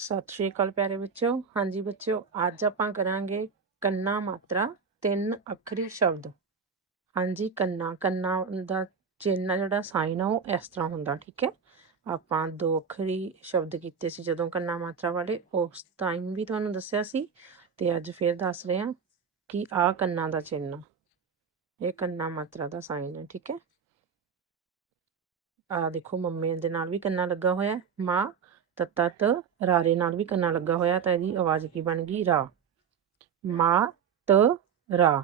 ਸਤਿ ਸ਼੍ਰੀ ਅਕਾਲ ਪਿਆਰੇ ਬੱਚਿਓ। ਹਾਂਜੀ ਬੱਚਿਓ, ਅੱਜ ਆਪਾਂ ਕਰਾਂਗੇ ਕੰਨਾ ਮਾਤਰਾ, ਤਿੰਨ ਅੱਖਰੀ ਸ਼ਬਦ। ਹਾਂਜੀ, ਕੰਨਾ। ਕੰਨਾ ਦਾ ਚਿੰਨ੍ਹ ਜਿਹੜਾ, ਸਾਈਨ ਆ, ਉਹ ਇਸ ਤਰ੍ਹਾਂ ਹੁੰਦਾ, ਠੀਕ ਹੈ? ਆਪਾਂ ਦੋ ਅੱਖਰੀ ਸ਼ਬਦ ਕੀਤੇ ਸੀ ਜਦੋਂ ਕੰਨਾ ਮਾਤਰਾ ਵਾਲੇ, ਉਸ ਟਾਈਮ ਵੀ ਤੁਹਾਨੂੰ ਦੱਸਿਆ ਸੀ ਤੇ ਅੱਜ ਫੇਰ ਦੱਸ ਰਹੇ ਹਾਂ ਕਿ ਆ ਕੰਨਾ ਦਾ ਚਿੰਨ੍ਹ ਇਹ ਕੰਨਾ ਮਾਤਰਾ ਦਾ ਸਾਈਨ ਹੈ ਠੀਕ ਹੈ? ਆ ਦੇਖੋ, ਮੰਮੀ ਦੇ ਨਾਲ ਵੀ ਕੰਨਾ ਲੱਗਾ ਹੋਇਆ ਮਾਂ ਤੱਤਾ ਤ ਰਾਰੇ ਨਾਲ ਵੀ ਕੰਨਾ ਲੱਗਾ ਹੋਇਆ ਤਾਂ ਇਹਦੀ ਆਵਾਜ਼ ਕੀ ਬਣ ਗਈ? ਰਾ। ਮਾ ਤ ਰਾ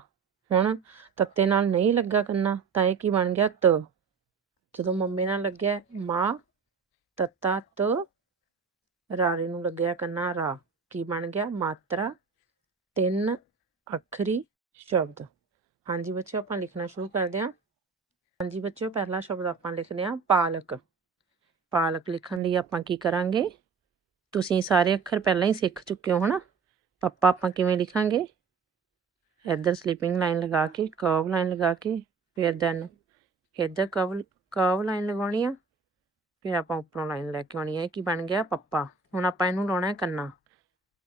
ਹੁਣ ਤੱਤੇ ਨਾਲ ਨਹੀਂ ਲੱਗਾ ਕੰਨਾ ਤਾਂ ਇਹ ਕੀ ਬਣ ਗਿਆ? ਤ। ਜਦੋਂ ਮੰਮੀ ਨਾਲ ਲੱਗਿਆ, ਮਾ ਤੱਤਾ ਤ ਰਾਰੇ ਨੂੰ ਲੱਗਿਆ ਕੰਨਾ ਰਾ। ਕੀ ਬਣ ਗਿਆ? ਮਾਤਰਾ। ਤਿੰਨ ਅੱਖਰੀ ਸ਼ਬਦ। ਹਾਂਜੀ ਬੱਚਿਓ, ਆਪਾਂ ਲਿਖਣਾ ਸ਼ੁਰੂ ਕਰਦੇ ਹਾਂ। ਹਾਂਜੀ ਬੱਚਿਓ, ਪਹਿਲਾ ਸ਼ਬਦ ਆਪਾਂ ਲਿਖਦੇ ਹਾਂ, ਪਾਲਕ। ਪਾਲਕ ਲਿਖਣ ਲਈ ਆਪਾਂ ਕੀ ਕਰਾਂਗੇ? ਤੁਸੀਂ ਸਾਰੇ ਅੱਖਰ ਪਹਿਲਾਂ ਹੀ ਸਿੱਖ ਚੁੱਕੇ ਹੋ, ਹਨਾ? ਪੱਪਾ ਆਪਾਂ ਕਿਵੇਂ ਲਿਖਾਂਗੇ? ਇੱਧਰ ਸਲੀਪਿੰਗ ਲਾਈਨ ਲਗਾ ਕੇ ਕਰਵ ਲਾਈਨ ਲਗਾ ਕੇ, ਫਿਰ ਦੈਨ ਇੱਧਰ ਕਰਵ ਕਰਵ ਲਾਈਨ ਲਗਾਉਣੀ ਆ, ਫਿਰ ਆਪਾਂ ਉੱਪਰੋਂ ਲਾਈਨ ਲੈ ਕੇ ਆਉਣੀ ਆ, ਇਹ ਕੀ ਬਣ ਗਿਆ? ਪੱਪਾ। ਹੁਣ ਆਪਾਂ ਇਹਨੂੰ ਲਾਉਣਾ ਹੈ ਕੰਨਾ।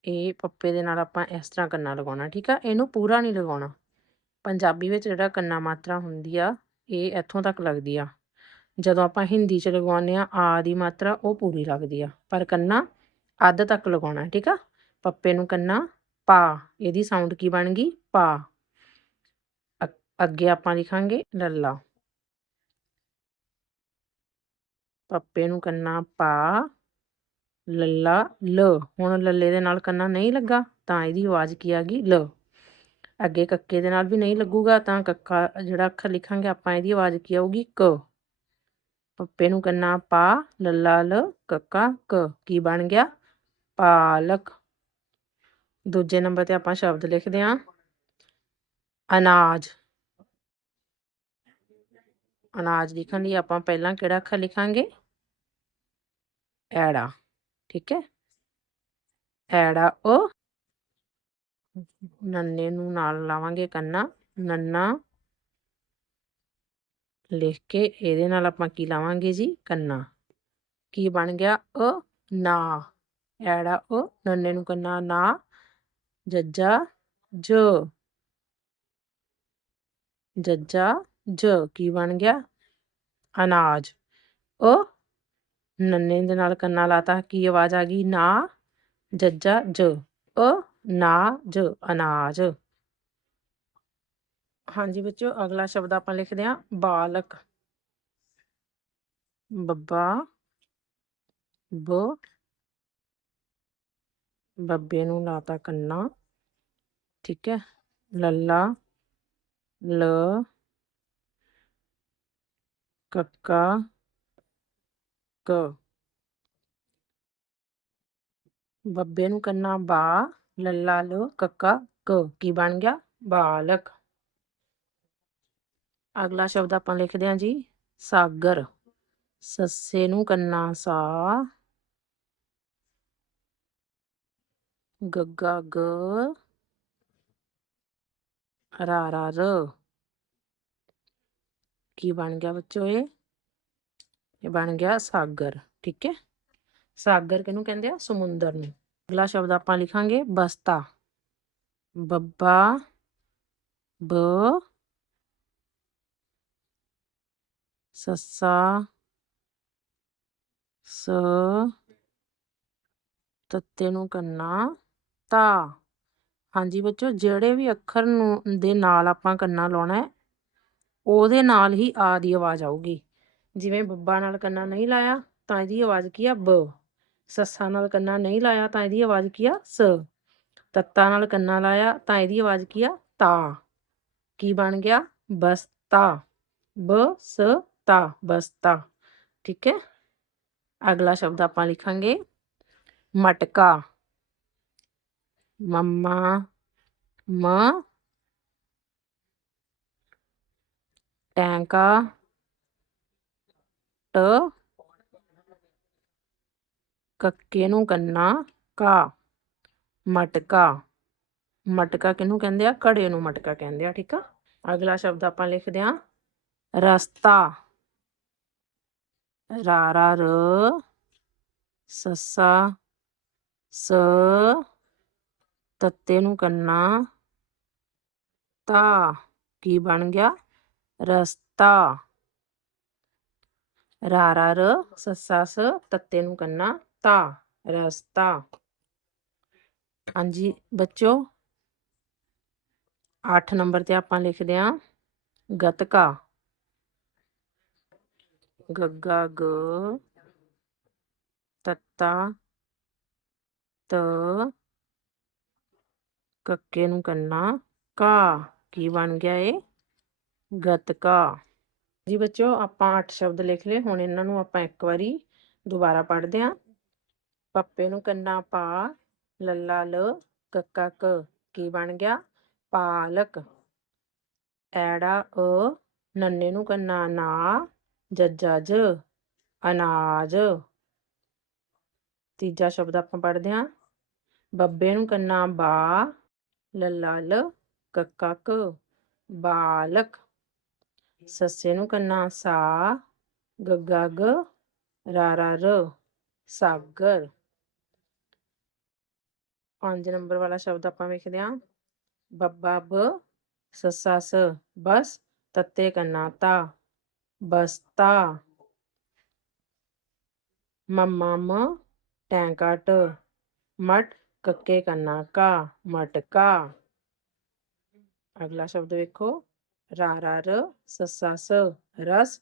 ਇਹ ਪੱਪੇ ਦੇ ਨਾਲ ਆਪਾਂ ਇਸ ਤਰ੍ਹਾਂ ਕੰਨਾ ਲਗਾਉਣਾ, ਠੀਕ ਆ? ਇਹਨੂੰ ਪੂਰਾ ਨਹੀਂ ਲਗਾਉਣਾ। ਪੰਜਾਬੀ ਵਿੱਚ ਜਿਹੜਾ ਕੰਨਾ ਮਾਤਰਾ ਹੁੰਦੀ ਆ, ਇਹ ਇੱਥੋਂ ਤੱਕ ਲੱਗਦੀ ਆ। ਜਦੋਂ ਆਪਾਂ ਹਿੰਦੀ 'ਚ ਲਗਾਉਂਦੇ ਆ ਆ ਦੀ ਮਾਤਰਾ ਉਹ ਪੂਰੀ ਲੱਗਦੀ ਆ। ਪਰ ਕੰਨਾ ਅੱਧ ਤੱਕ ਲਗਾਉਣਾ, ਠੀਕ ਆ? ਪੱਪੇ ਨੂੰ ਕੰਨਾ ਪਾ, ਇਹਦੀ ਸਾਊਂਡ ਕੀ ਬਣ ਗਈ? ਪਾ। ਅੱਗੇ ਆਪਾਂ ਲਿਖਾਂਗੇ ਲੱਲਾ। ਪੱਪੇ ਨੂੰ ਕੰਨਾ ਪਾ, ਲੱਲਾ, ਲ। ਹੁਣ ਲੱਲੇ ਦੇ ਨਾਲ ਕੰਨਾ ਨਹੀਂ ਲੱਗਾ, ਤਾਂ ਇਹਦੀ ਆਵਾਜ਼ ਕੀ ਆ ਗਈ? ਲ। ਅੱਗੇ ਕੱਕੇ ਦੇ ਨਾਲ ਵੀ ਨਹੀਂ ਲੱਗੂਗਾ, ਤਾਂ ਕੱਕਾ ਜਿਹੜਾ ਅੱਖਰ ਲਿਖਾਂਗੇ, ਆਪਾਂ ਇਹਦੀ ਆਵਾਜ਼ ਕੀ ਆਊਗੀ? ਕ। ਪੱਪੇ ਨੂੰ ਕੰਨਾ ਪਾ, ਲੱਲਾ ਲ, ਕੱਕਾ ਕ, ਕੀ ਬਣ ਗਿਆ? ਪਾਲਕ। ਦੂਜੇ ਨੰਬਰ ਤੇ ਆਪਾਂ ਸ਼ਬਦ ਲਿਖਦੇ ਹਾਂ। ਅਨਾਜ। ਅਨਾਜ ਲਿਖਣ ਲਈ ਆਪਾਂ ਪਹਿਲਾਂ ਕਿਹੜਾ ਅੱਖਰ ਲਿਖਾਂਗੇ? ਐੜਾ। ਠੀਕ ਹੈ? ਐੜਾ ਉਹ ਨੰਨੇ ਨੂੰ ਨਾਲ ਲਾਵਾਂਗੇ ਕੰਨਾ। ਨੰਨਾ ਲਿਖ ਕੇ ਇਹਦੇ ਨਾਲ ਆਪਾਂ ਕੀ ਲਾਵਾਂਗੇ ਜੀ? ਕੰਨਾ। ਕੀ ਬਣ ਗਿਆ? ਅ, ਨਾ। ਐੜਾ ਅ, ਨੰਨੇ ਨੂੰ ਕੰਨਾ, ਨਾ। ਜੱਜਾ, ਜ। ਜੱਜਾ, ਜ। ਕੀ ਬਣ ਗਿਆ? ਅਨਾਜ। ਅ, ਨੰਨੇ ਦੇ ਨਾਲ ਕੰਨਾ ਲਾਤਾ। ਕੀ ਆਵਾਜ਼ ਆ ਗਈ? ਨਾ। ਜੱਜਾ, ਜ। ਅ, ਨਾ, ਜ। ਅਨਾਜ। ਹਾਂਜੀ ਬੱਚਿਓ, ਅਗਲਾ ਸ਼ਬਦ ਆਪਾਂ ਲਿਖਦੇ ਹਾਂ, ਬਾਲਕ। ਬੱਬਾ, ਬ। ਬੱਬੇ ਨੂੰ ਲਾਤਾ ਕੰਨਾ। ਠੀਕ ਹੈ, ਲੱਲਾ, ਲ। ਕੱਕਾ, ਕ। ਬੱਬੇ ਨੂੰ ਕੰਨਾ, ਬਾ। ਲੱਲਾ, ਲ। ਕੱਕਾ, ਕ। ਕੀ ਬਣ ਗਿਆ? ਬਾਲਕ। ਅਗਲਾ ਸ਼ਬਦ ਆਪਾਂ ਲਿਖਦੇ ਹਾਂ ਜੀ, ਸਾਗਰ। ਸੱਸੇ ਨੂੰ ਕੰਨਾ ਸਾ। ਗੱਗਾ ਗ ਰਾਰਾ ਰ। ਕੀ ਬਣ ਗਿਆ ਬੱਚੋ ਇਹ? ਇਹ ਬਣ ਗਿਆ ਸਾਗਰ, ਠੀਕ ਹੈ? ਸਾਗਰ ਕਿਹਨੂੰ ਕਹਿੰਦੇ ਆ? ਸਮੁੰਦਰ ਨੂੰ। ਅਗਲਾ ਸ਼ਬਦ ਆਪਾਂ ਲਿਖਾਂਗੇ ਬਸਤਾ। ਬੱਬਾ, ਬ ਸੱਸਾ ਸ ਤੱਤੇ ਨੂੰ ਕੰਨਾ। ਤਾ। ਹਾਂਜੀ ਬੱਚੋ, ਜਿਹੜੇ ਵੀ ਅੱਖਰ ਨੂੰ, ਦੇ ਨਾਲ ਆਪਾਂ ਕੰਨਾ ਲਾਉਣਾ ਹੈ, ਉਹਦੇ ਨਾਲ ਹੀ ਆ ਦੀ ਆਵਾਜ਼ ਆਊਗੀ। ਜਿਵੇਂ ਬੱਬਾ ਨਾਲ ਕੰਨਾ ਨਹੀਂ ਲਾਇਆ, ਤਾਂ ਇਹਦੀ ਆਵਾਜ਼ ਕੀ ਆ? ਬ। ਸੱਸਾ ਨਾਲ ਕੰਨਾ ਨਹੀਂ ਲਾਇਆ, ਤਾਂ ਇਹਦੀ ਆਵਾਜ਼ ਕੀ ਆ? ਸ। ਤੱਤਾ ਨਾਲ ਕੰਨਾ ਲਾਇਆ, ਤਾਂ ਇਹਦੀ ਆਵਾਜ਼ ਕੀ ਆ? ਤਾ। ਕੀ ਬਣ ਗਿਆ? ਬਸਤਾ ਬ, ਸ ਤਾ ਬਸਤਾ ਠੀਕ ਹੈ ਅਗਲਾ ਸ਼ਬਦ ਆਪਾਂ ਲਿਖਾਂਗੇ ਮਟਕਾ ਮੰਮਾ ਮ ਟੈਂਕਾ ਟ ਕੱਕੇ ਨੂੰ ਕੰਨਾ ਕਾ ਮਟਕਾ ਮਟਕਾ ਕਿਹਨੂੰ ਕਹਿੰਦੇ ਆ ਘੜੇ ਨੂੰ ਮਟਕਾ ਕਹਿੰਦੇ ਆ ਠੀਕ ਆ ਅਗਲਾ ਸ਼ਬਦ ਆਪਾਂ ਲਿਖਦੇ ਆ ਰਸਤਾ ਰਾ ਰ, ਸੱਸਾ, ਸ, ਤੱਤੇ ਨੂੰ ਕੰਨਾ, ਤਾ, ਕੀ ਬਣ ਗਿਆ? ਰਸਤਾ। ਰਾ ਰਾ ਰ ਸੱਸਾ, ਸ, ਤੱਤੇ ਨੂੰ ਕੰਨਾ, ਤਾ, ਰਸਤਾ। ਹਾਂਜੀ, ਬੱਚੋ 8 ਨੰਬਰ ਤੇ ਆਪਾਂ ਲਿਖਦੇ ਆਂ, ਗਤਕਾ। ਗੱਗਾ ਗ ਤੱਤਾ, ਤ, ਕੱਕੇ ਨੂੰ ਕੰਨਾ, ਕਾ, ਕੀ ਬਣ ਗਿਆ ਇਹ ਗਤਕਾ। ਜੀ ਬੱਚੋ ਆਪਾਂ 8 ਸ਼ਬਦ ਲਿਖ ਲਏ, ਹੁਣ ਇਹਨਾਂ ਨੂੰ ਆਪਾਂ ਇੱਕ ਵਾਰੀ ਦੁਬਾਰਾ ਪੜ੍ਹਦੇ ਆਂ। ਪੱਪੇ ਨੂੰ ਕੰਨਾ ਪਾ, ਲੱਲਾ ਲ, ਕੱਕਾ ਕ, ਕੀ ਬਣ ਗਿਆ? ਪਾਲਕ। ਐੜਾ, ਅ, ਨੰਨੇ ਨੂੰ ਕੰਨਾ, ਨਾ ਜੱਜਾ ਅਨਾਜ। ਤੀਜਾ ਸ਼ਬਦ ਆਪਾਂ ਪੜ੍ਹਦੇ ਹਾਂ। ਬੱਬੇ ਨੂੰ ਕੰਨਾ ਬਾ ਲੱਲਾ ਲ ਕੱਕਾ ਕ ਬਾਲਕ। ਸੱਸੇ ਨੂੰ ਕੰਨਾ ਸਾ ਗੱਗਾ ਗ ਰਾਰਾ ਰ ਸਾਗਰ। ਪੰਜ ਨੰਬਰ ਵਾਲਾ ਸ਼ਬਦ ਆਪਾਂ ਵੇਖਦੇ ਹਾਂ। ਬੱਬਾ ਬ ਸੱਸਾ ਸ ਬਸ, ਤੱਤੇ ਕੰਨਾ ਤਾ। ਬਸਤਾ ਮਮਾ ਮ ਟੈਂਕਾ ਟ ਮਟ ਕੱਕੇ ਕੰਨਾ ਕਾ ਮਟਕਾ ਅਗਲਾ ਸ਼ਬਦ ਵੇਖੋ ਰਾਰਾ ਰ ਸੱਸਾ ਸ ਰਸ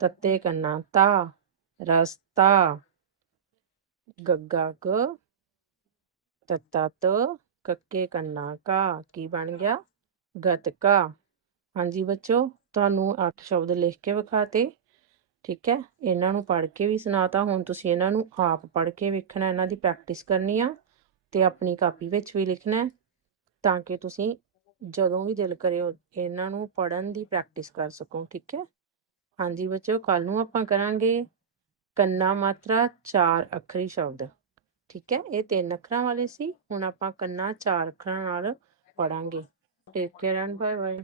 ਤੱਤੇ ਕੰਨਾ ਤਾ ਰਸਤਾ ਗੱਗਾ ਗ ਤੱਤਾ ਤ ਕੱਕੇ ਕੰਨਾ ਕਾ ਕੀ ਬਣ ਗਿਆ ਗਤਕਾ ਹਾਂਜੀ ਬੱਚੋ ਤੁਹਾਨੂੰ 8 ਸ਼ਬਦ ਲਿਖ ਕੇ ਵਿਖਾਤੇ, ਠੀਕ ਹੈ? ਇਹਨਾਂ ਨੂੰ ਪੜ੍ਹ ਕੇ ਵੀ ਸੁਣਾਤਾ ਹੁਣ ਤੁਸੀਂ ਇਹਨਾਂ ਨੂੰ ਆਪ ਪੜ੍ਹ ਕੇ ਵੇਖਣਾ, ਇਹਨਾਂ ਦੀ ਪ੍ਰੈਕਟਿਸ ਕਰਨੀ ਆ ਤੇ ਆਪਣੀ ਕਾਪੀ ਵਿੱਚ ਵੀ ਲਿਖਣਾ ਤਾਂ ਕਿ ਤੁਸੀਂ ਜਦੋਂ ਵੀ ਦਿਲ ਕਰੇ ਇਹਨਾਂ ਨੂੰ ਪੜ੍ਹਨ ਦੀ ਪ੍ਰੈਕਟਿਸ ਕਰ ਸਕੋ, ਠੀਕ ਹੈ? ਹਾਂਜੀ ਬੱਚਿਓ ਕੱਲ ਨੂੰ ਆਪਾਂ ਕਰਾਂਗੇ ਕੰਨਾ ਮਾਤਰਾ ਚਾਰ ਅੱਖਰੀ ਸ਼ਬਦ, ਠੀਕ ਹੈ? ਇਹ ਤਿੰਨ ਅੱਖਰਾਂ ਵਾਲੇ ਸੀ, ਹੁਣ ਆਪਾਂ ਕੰਨਾ ਚਾਰ ਅੱਖਰਾਂ ਨਾਲ ਪੜਾਂਗੇ take care and bye bye